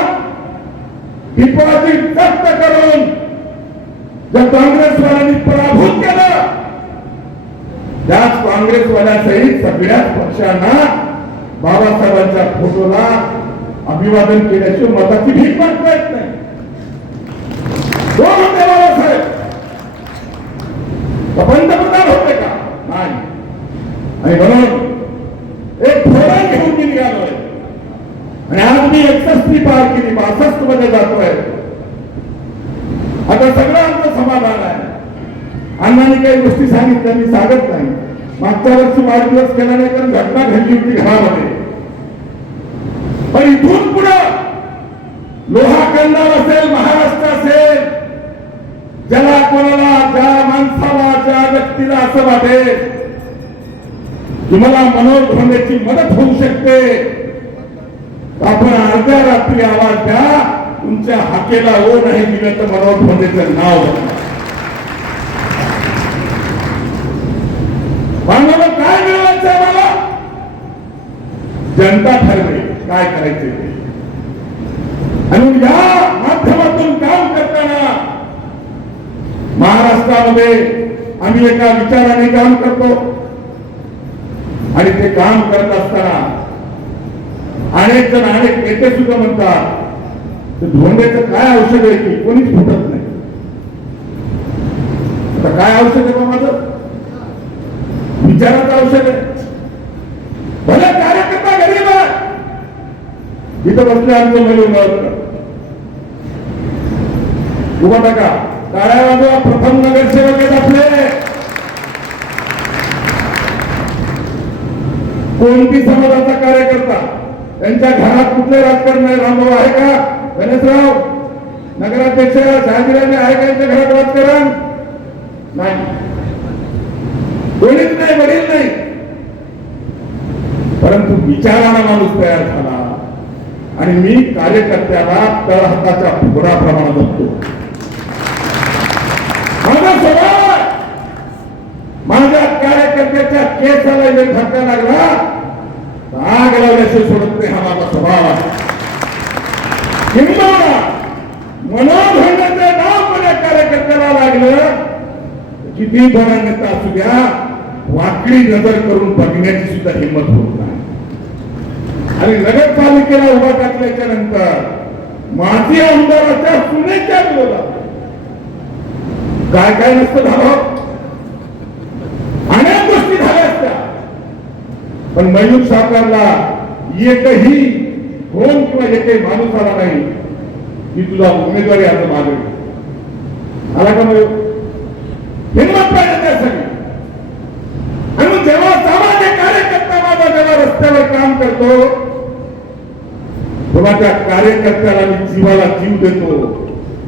डिपॉझिट जप्त करून ज्या काँग्रेसवाल्यांनी पराभूत केलं, त्याच काँग्रेसवाल्यासहित सगळ्याच पक्षांना बाबासाहेबांच्या फोटोला अभिवादन केल्याशिवाय मताची भीक मागता येत नाही. कोण होते बाबासाहेब? पंतप्रधान होते का? नाही. आणि म्हणून एक धोरण घेऊन मी निघालोय. आणि आज मी 61 पार केली, 62 मध्ये जातोय. आता सगळं आमचं समाधान आहे. अण्णांनी काही गोष्टी सांगितल्या, मी सांगत नाही. मागच्या वर्षी वाढदिवस केला नाही, कारण घटना घडली होती घरामध्ये. पण इथून पुढं लोहा कंदाल असेल, महाराष्ट्र असेल, ज्याला कोणाला, ज्या माणसाला, ज्या व्यक्तीला असं वाटेल की मला मनोहर धोंडेची मदत होऊ शकते, आपण अर्ध्या रात्री आवाज द्या. तुमच्या हाकेला ओ नाही दिलं तर मनोहर धोंडेचं नाव मला काय मिळवायचं, मला जनता ठरवेल काय करायचे ते. आणि या माध्यमातून काम करताना महाराष्ट्रामध्ये आम्ही एका विचाराने काम करतो. आणि ते काम करत असताना अनेक जण, अनेक नेते सुद्धा म्हणतात धोंडेचं काय औषध आहे की कोणीच फुटत नाही. आता काय औषध आहे माझं? विचाराचं औषध आहे. भले कार्यकर्ता गरीब आहे, इथं बसले आमचं मिळून उभा टाका, टाळ्या वाजवा. प्रथम नगरसेवक आहेत आपले. कोणती समाजाचा कार्यकर्ता, त्यांच्या घरात कुठले राजकारण नाही. रामभाऊ आहे का? गणेशराव नगराध्यक्ष शहाजीराजे आहे का यांच्या घरात राजकारण? नाही, कोणीच नाही, वडील नाही. परंतु विचाराला माणूस तयार झाला. आणि मी कार्यकर्त्याला तळहाताच्या फुगडाप्रमाणे जपतो. माझा स्वभाव, माझ्या कार्यकर्त्याच्या केसाला जर धक्का लागला आग लावल्याशिवाय सोडत नाही. हा माझा स्वभाव आहे. किंवा मनोहर धोंडेचे नाव माझ्या कार्यकर्त्याला लागलं, किती बरा नेता असू द्या, वाकडी नजर करून बघण्याची सुद्धा हिंमत होत नाही. आणि नगरपालिकेला उभा टाकल्याच्या नंतर माजी आमदाराच्या सुनेच्या विरोधात काय काय नसतं झालं, अनेक गोष्टी झाल्या असत्या. पण मयूर साकारला एकही फोन किंवा एकही माणूस आला नाही की तुला उमेदवारी आता मागे आला का? मयूर हिंमत पाहिजे त्यासाठी. आणि मग जेव्हा सामान्य कार्यकर्ता माझा जेव्हा रस्त्यावर काम करतो तेव्हा त्या कार्यकर्त्याला मी जीवाला जीव देतो.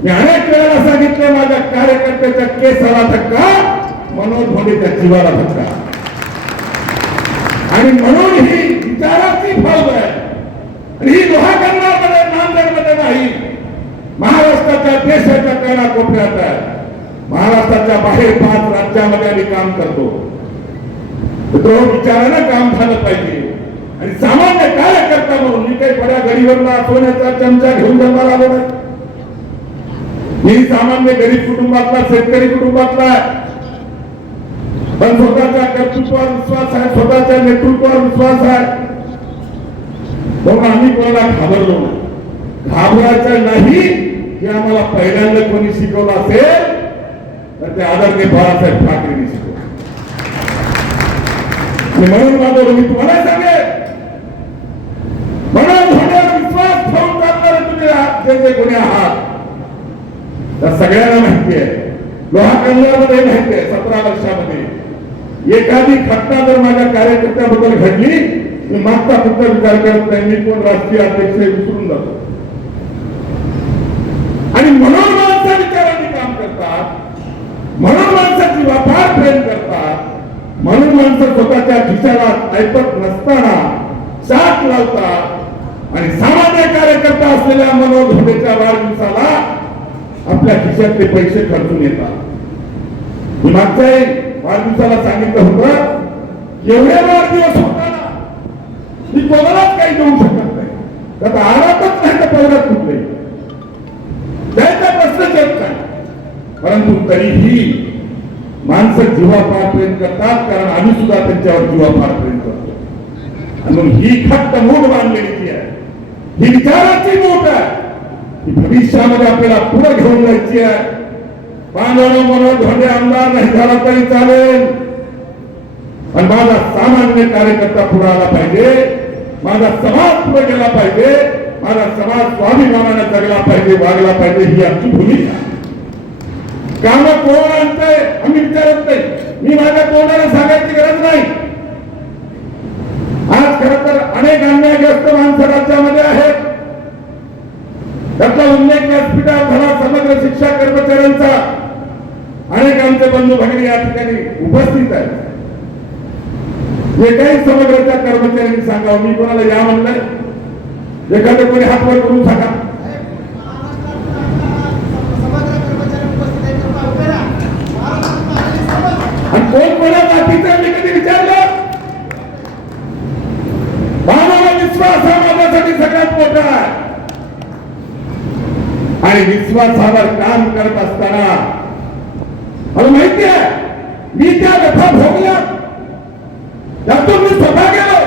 मी अनेक वेळेला सांगितलं, माझ्या कार्यकर्त्याच्या केसाला धक्का, मनोहर धोंडेच्या जीवाला धक्का. आणि म्हणून ही विचाराची फौज आहे. आणि ही लोहागंगामध्ये, नांदेडमध्ये नाही, महाराष्ट्राच्या देशाच्या कानाकोपऱ्यात आहे. महाराष्ट्राच्या बाहेर 5 राज्यामध्ये आम्ही काम करतो. तो विचारानं काम झालं पाहिजे. आणि सामान्य कार्यकर्ता म्हणून मी काही बड्या गरीबांना सोन्याचा चमचा घेऊन जन्माला आलो नाही. मी सामान्य गरीब कुटुंबातला, शेतकरी कुटुंबातला आहे. पण स्वतःच्या कर्तृत्वावर विश्वास आहे, स्वतःच्या नेतृत्वावर विश्वास आहे. म्हणून आम्ही कोणाला घाबरलो नाही. घाबरायचं नाही हे आम्हाला पहिल्यांदा कोणी शिकवलं असेल तर ते आदरणीय बाळासाहेब ठाकरेंनी शिकवलं. म्हणून माझं मी तुम्हाला सांगेन, म्हणून धोंड्यावर विश्वास ठेवून चालणारे तुम्ही जे जे कोणी आहात तर सगळ्यांना माहिती आहे. लोहा कंगल्यामध्ये माहिती आहे 17 वर्षामध्ये एखादी घटना जर माझ्या कार्यकर्त्याबद्दल घडली, मी मागचा पुढचा विचार करत नाही, मी कोण राष्ट्रीय अध्यक्ष आहे विसरून जातो. आणि म्हणून माणसं विचाराने काम करतात, म्हणून माणसं जीवापाड प्रेम करतात, म्हणून माणसं स्वतःच्या खिशाला ऐकत नसताना शाख लावतात आणि सामान्य कार्यकर्ता असलेल्या मनोज धोंडेच्या वाढदिवसाला आपल्या खिशातले पैसे खर्चून येतात. मी मागच्या वाढदिवसाला सांगितलं होतं, एवढे वाढदिवस होताना मी कोणालाच काही देऊ शकत नाही, आता आरातच नाही तर पहिल्याच कुठले त्याचा प्रश्नच येत नाही. परंतु तरीही माणसं जीवापाड प्रेम करतात, कारण आम्ही सुद्धा त्यांच्यावर जीवापाड प्रेम करतो. म्हणून ही खट्ट मूठ बांधलेली आहे, ही विचाराची मूठ आहे, ही भविष्यामध्ये आपल्याला पुढे घेऊन जायची आहे. पांडुरंग मनोज धोंडे आमदार नाही झाला तरी चालेल, पण माझा सामान्य कार्यकर्ता पुढे आला पाहिजे, माझा समाज पुढे गेला पाहिजे, माझा समाज स्वाभिमानाने जगला पाहिजे, वागला पाहिजे, ही आमची भूमिका. काम कोण आणतंय आम्ही विचारत नाही, मी माझ्या तोंडाला सांगायची गरज नाही. आज खरं तर अनेक अन्यायग्रस्त माणसं राज्यामध्ये आहेत. त्याचा उल्लेख व्यासपीठात झाला समग्र शिक्षा कर्मचाऱ्यांचा. अनेक आमचे बंधू भगिनी या ठिकाणी उपस्थित आहेत. जे काही समग्रच्या कर्मचाऱ्यांनी सांगावं, मी कोणाला या म्हणलंय, एखादं कोणी हात वर करून सांगा. आणि कोण कोणा बाकीचं मी कधी विचारलं? भावाला विश्वास हा माझ्यासाठी सगळ्यात मोठा आहे. आणि विश्वासावर काम करत असताना मला माहिती आहे, मी त्या व्यथा भोगल्या, त्यातून मी स्वतः गेलो.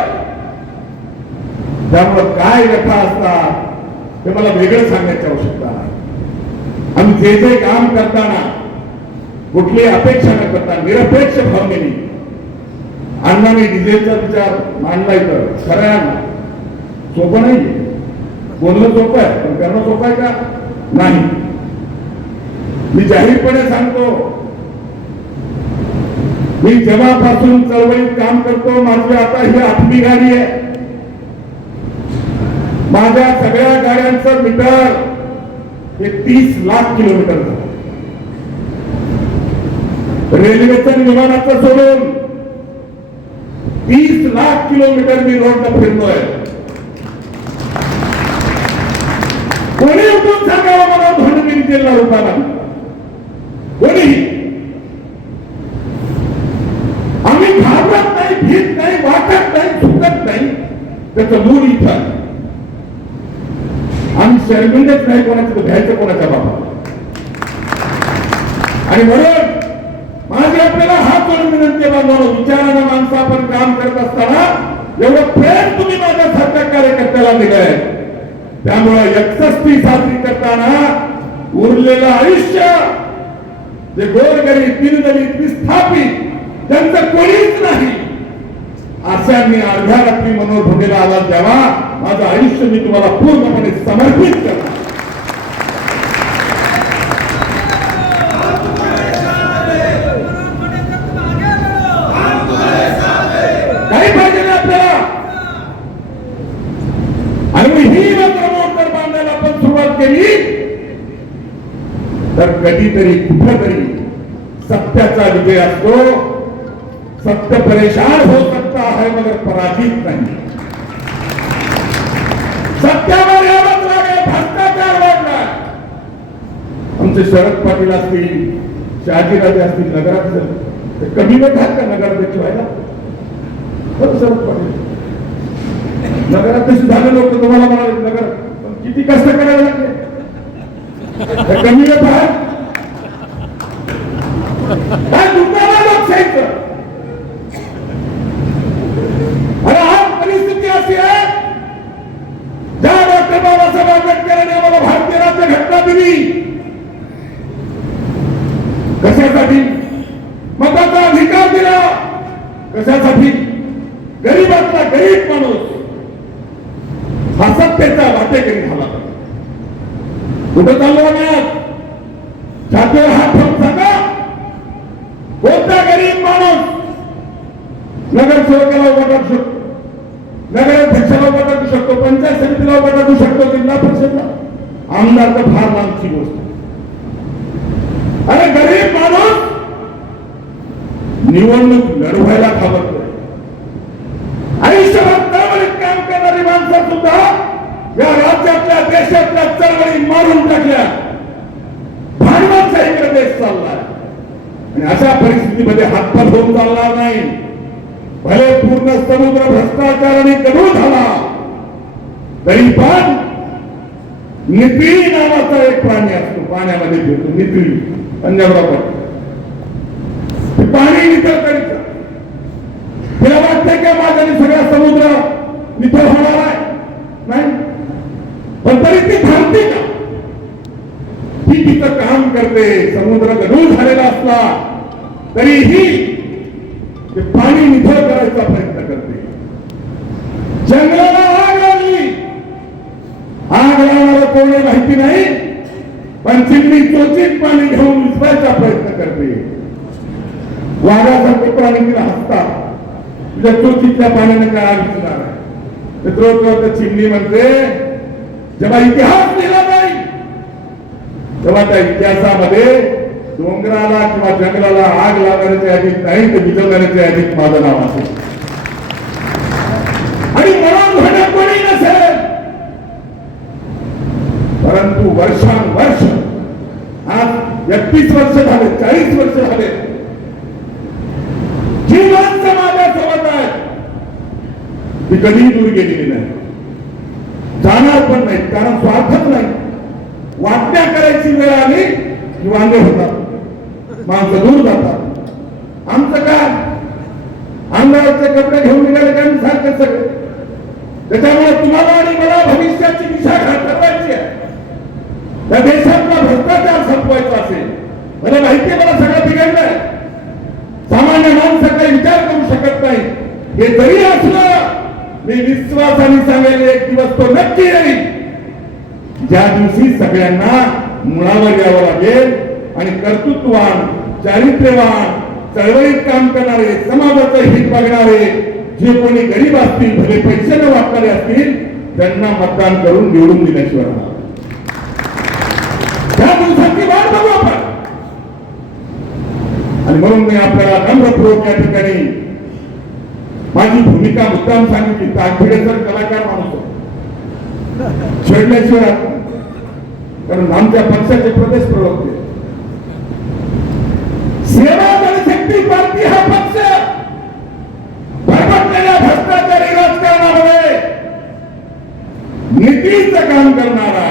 त्यामुळे काय व्यथा असतात ते मला वेगळं सांगण्याची आवश्यकता नाही. आम्ही जे जे काम करताना कुठली अपेक्षा न करता निरपेक्ष भावनेने अण्णांनी डिझेलचा विचार मांडलाय तर खरं आहे, सोपं नाही. बोलणं सोपं आहे, पण करणं सोपं आहे का? नाही. मी जाहीरपणे सांगतो, मी जेव्हापासून चळवळीत काम करतो, माझी आता ही 8वी गाडी आहे. माझ्या सगळ्या गाड्यांचं मीटर हे 30 लाख किलोमीटर झालं. रेल्वेचं विमानाचं सोडून 30 लाख किलोमीटर मी रोडला फिरलोय. कोणी उठून सांगावं मला धोंडे जिल्हा रुपाला? कोणीही. आम्ही घाबरत नाही, भीत नाही, वाटत नाही, चुकत नाही. त्याचं मूळ इथं आहे. आम्ही शर्मिंदच नाही कोणाचं घ्यायचं कोणाच्या बाबा. आणि म्हणून माझी आपल्याला हात जोडून विनंती बांधवलं, विचारानं माणसं आपण काम करत असताना एवढं प्रेम तुम्ही माझ्यासारख्या कार्यकर्त्याला दिलंय. त्यामुळे 61 साजरी करताना उरलेलं आयुष्य जे गोरगरीब, दीनदलित, विस्थापित त्यांचं कोणीच नाही अशांनी अर्ध्या रात्री मनोज धोंडेला आवाज द्यावा. माझं आयुष्य मी तुम्हाला पूर्णपणे समर्पित करणार. काही पाहिजे ना आपल्याला. आणि ही मात्र मोटर बांधायला आपण सुरुवात केली तर कधीतरी कुठेतरी सत्याचा विजय असतो. सत्य परेशान हो सकता है मगर पराजित नहीं. सत्यावर यावंच लागेल. भ्रष्टाचार वाढला. आमचे शरद पाटील असतील, शहाजीराजे असतील, नगराध्यक्ष ते कमी वेळ घात का नगराध्यक्ष व्हायला? शरद पाटील नगराध्यक्ष झाले लोक तुम्हाला म्हणाले नगर किती कष्ट करायला लागले. कमी वेळ आहे काय दुकाना लोकशाहीचं. आणि आज परिस्थिती अशी आहे, ज्या डॉक्टर बाबासाहेब आंबेडकरांनी आम्हाला भारतीय राज्य घटना दिली कशासाठी? मताचा अधिकार दिला कशासाठी? गरीबातला गरीब माणूस हा सत्तेचा वाटेकरी झाला पाहिजे. कुठं चाललो आम्ही आज? छातीवर हात ठेवून सांगा, कोणता गरीब माणूस नगरसेवकाला उभा टाकू शकतो, नगराध्यक्षाला उभा टाकू शकतो, पंचायत समितीला उभा टाकू शकतो, जिल्हा परिषदला. आमदार तर फार लांबची गोष्ट. अरे गरीब माणूस निवडणूक लढवायला घाबरतोय. आयुष्यभर चळवळीत काम करणारी माणसं सुद्धा या राज्यातल्या देशातल्या चळवळी मारून टाकल्या. भांडवलचा इकडे देश चाललाय आणि अशा परिस्थितीमध्ये हातपात होऊन चालणार नाही. भले पूर्ण समुद्र भ्रष्टाचाराने गढूळ झाला तरी पण नितळी नावाचा एक प्राणी असतो, पाण्यामध्ये फिरतो. नितळी पंजाबराव पाणी नितळ करीत. तिला वाटतंय का माझ्याने सगळा समुद्र नितळ होणार आहे? नाही. पण तरी ती थांबते का? ती तिचं काम करते. समुद्र गढूळ झालेला असला तरीही ते पाणी नितळ करायचा प्रयत्न करते. जंगलाला आग लागली, आग लावणारा कोण आहे माहिती नाही, पण चिमणी चोचीत पाणी घेऊन विसरायचा प्रयत्न करते. वाघासारखे प्राणी तिला हसतात, तुझ्या चोचीतल्या पाण्याने काय आग विसरणार आहे? मित्र चिमणी म्हणते जेव्हा इतिहास लिहिला जाईल तेव्हा त्या इतिहासामध्ये डोंगराला किंवा जंगलाला आग लावण्याच्या यादीत नाही तर विजवण्याच्या यादीत माझं नाव असेल. आणि म्हणून म्हणत कोणी नसेल, परंतु वर्षानुवर्ष आज 31 वर्ष झाले, 40 वर्ष झाले, जी माणसं माझ्यासोबत आहे ती कधीही दूर गेलेली नाही, जाणार पण नाही. कारण स्वार्थच नाही. वाटण्या करायची वेळ आली की वांगे होतात, माणसं दूर जातात. आमचं काय अंगावरचे कपडे घेऊन निघाले का सारखं सगळं. त्याच्यामुळे तुम्हाला आणि मला भविष्याची दिशा ठरवायची आहे. त्या देशातला भ्रष्टाचार संपवायचा असेल, मला माहिती आहे मला सगळं बिघडलंय, सामान्य माणसं काही विचार करू शकत नाही. हे जरी असलं मी विश्वासाने सांगेल एक दिवस तो नक्की येईल ज्या दिवशी सगळ्यांना मुळावर यावं लागेल आणि कर्तृत्ववान, चारित्र्यवान, चळवळीत काम करणारे, समाजाचं हित बघणारे जे कोणी गरीब असतील, भले पैसे न वाटणारे असतील, त्यांना मतदान करून निवडून दिल्याशिवाय त्या दिवसाची वाट बघू आपण. आणि म्हणून मी आपल्याला नम्रपूर्वक या ठिकाणी माझी भूमिका मुद्दाम सांगितली. ताकभिडेसर कलाकार माणूस छेडल्याशिवाय, कारण आमच्या पक्षाचे प्रदेश प्रवक्ते, सेवा जनशक्ती पार्टी हा पक्ष भरभरलेल्या भ्रष्टाचारी राजकारणामध्ये नीतीचं काम करणारा